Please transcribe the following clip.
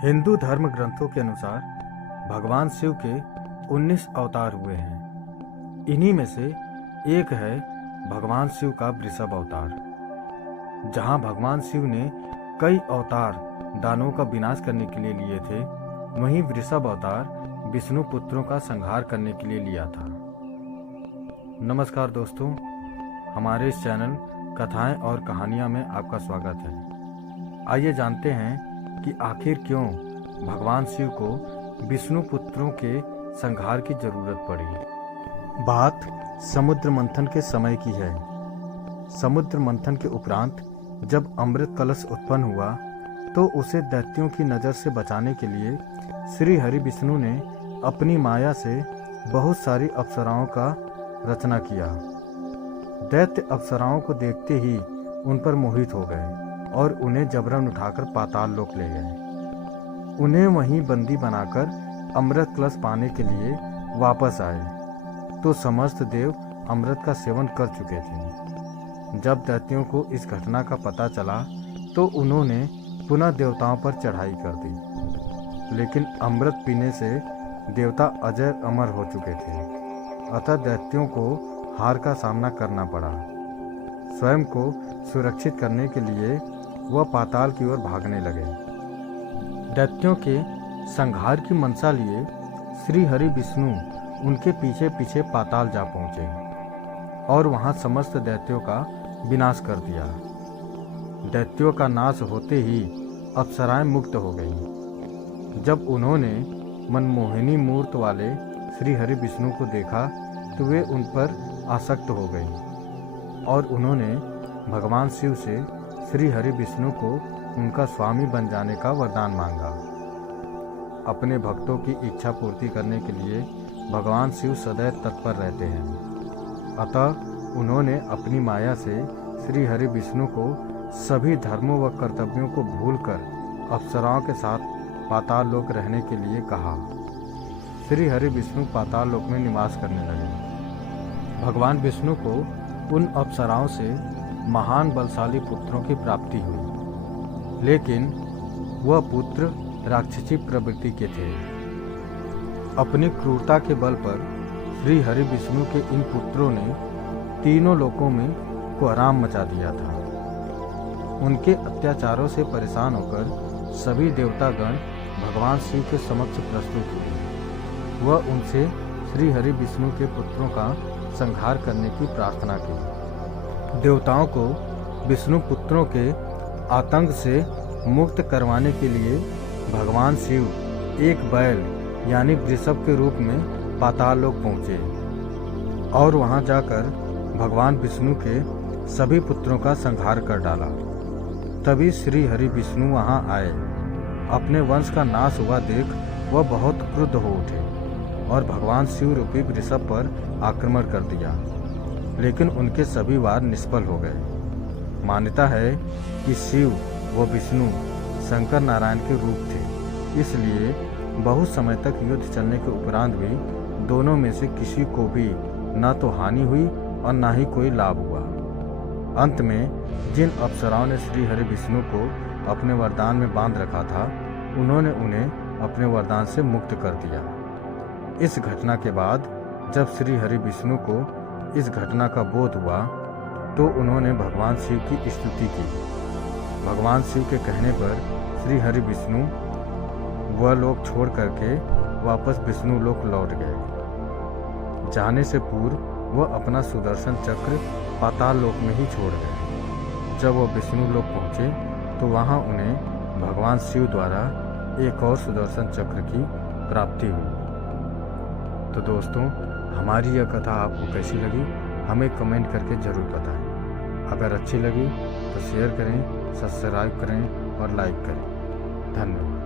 हिंदू धर्म ग्रंथों के अनुसार भगवान शिव के 19 अवतार हुए हैं। इन्हीं में से एक है भगवान शिव का वृषभ अवतार। जहां भगवान शिव ने कई अवतार दानवों का विनाश करने के लिए लिए थे, वहीं वृषभ अवतार विष्णु पुत्रों का संहार करने के लिए लिया था। नमस्कार दोस्तों, हमारे इस चैनल कथाएं और कहानियां में आपका स्वागत है। आइए जानते हैं कि आखिर क्यों भगवान शिव को विष्णु पुत्रों के संहार की जरूरत पड़ी। बात समुद्र मंथन के समय की है। समुद्र मंथन के उपरांत जब अमृत कलश उत्पन्न हुआ तो उसे दैत्यों की नज़र से बचाने के लिए श्री हरि विष्णु ने अपनी माया से बहुत सारी अप्सराओं का रचना किया। दैत्य अप्सराओं को देखते ही उन पर मोहित हो गए और उन्हें जबरन उठाकर पाताल लोक ले गए। उन्हें वहीं बंदी बनाकर अमृत कलश पाने के लिए वापस आए तो समस्त देव अमृत का सेवन कर चुके थे। जब दैत्यों को इस घटना का पता चला तो उन्होंने पुनः देवताओं पर चढ़ाई कर दी, लेकिन अमृत पीने से देवता अजर अमर हो चुके थे। अतः दैत्यों को हार का सामना करना पड़ा। स्वयं को सुरक्षित करने के लिए वह पाताल की ओर भागने लगे। दैत्यों के संहार की मनसा लिए श्री हरि विष्णु उनके पीछे पीछे पाताल जा पहुंचे और वहां समस्त दैत्यों का विनाश कर दिया। दैत्यों का नाश होते ही अप्सराएं मुक्त हो गईं। जब उन्होंने मनमोहिनी मूर्त वाले श्री हरि विष्णु को देखा तो वे उन पर आसक्त हो गईं और उन्होंने भगवान शिव से श्री हरि विष्णु को उनका स्वामी बन जाने का वरदान मांगा। अपने भक्तों की इच्छा पूर्ति करने के लिए भगवान शिव सदैव तत्पर रहते हैं। अतः उन्होंने अपनी माया से श्री हरि विष्णु को सभी धर्मों व कर्तव्यों को भूलकर अप्सराओं के साथ पाताल लोक रहने के लिए कहा। श्री हरि विष्णु पाताल लोक में निवास करने लगे। भगवान विष्णु को उन अप्सराओं से महान बलशाली पुत्रों की प्राप्ति हुई, लेकिन वह पुत्र राक्षसी प्रवृत्ति के थे। अपनी क्रूरता के बल पर श्री हरि विष्णु के इन पुत्रों ने तीनों लोकों में कोहराम मचा दिया था। उनके अत्याचारों से परेशान होकर सभी देवतागण भगवान शिव के समक्ष प्रस्तुत हुए। वह उनसे श्री हरि विष्णु के पुत्रों का संहार करने की प्रार्थना की। देवताओं को विष्णु पुत्रों के आतंक से मुक्त करवाने के लिए भगवान शिव एक बैल यानी वृषभ के रूप में पाताल लोक पहुँचे और वहां जाकर भगवान विष्णु के सभी पुत्रों का संहार कर डाला। तभी श्री हरि विष्णु वहां आए। अपने वंश का नाश हुआ देख वह बहुत क्रुद्ध हो उठे और भगवान शिव रूपी वृषभ पर आक्रमण कर दिया, लेकिन उनके सभी वार निष्फल हो गए। मान्यता है कि शिव व विष्णु शंकर नारायण के रूप थे, इसलिए बहुत समय तक युद्ध चलने के उपरांत भी दोनों में से किसी को भी न तो हानि हुई और न ही कोई लाभ हुआ। अंत में जिन अप्सराओं ने श्री हरि विष्णु को अपने वरदान में बांध रखा था, उन्होंने उन्हें अपने वरदान से मुक्त कर दिया। इस घटना के बाद जब श्री हरि विष्णु को इस घटना का बोध हुआ तो उन्होंने भगवान शिव की स्तुति की। भगवान शिव के कहने पर श्री हरि विष्णु वह लोक छोड़ करके वापस विष्णु लोक लौट गए। जाने से पूर्व वह अपना सुदर्शन चक्र पाताल लोक में ही छोड़ गए। जब वह विष्णु लोक पहुँचे तो वहाँ उन्हें भगवान शिव द्वारा एक और सुदर्शन चक्र की प्राप्ति हुई। तो दोस्तों, हमारी यह कथा आपको कैसी लगी हमें कमेंट करके ज़रूर बताएं। अगर अच्छी लगी तो शेयर करें, सब्सक्राइब करें और लाइक करें। धन्यवाद।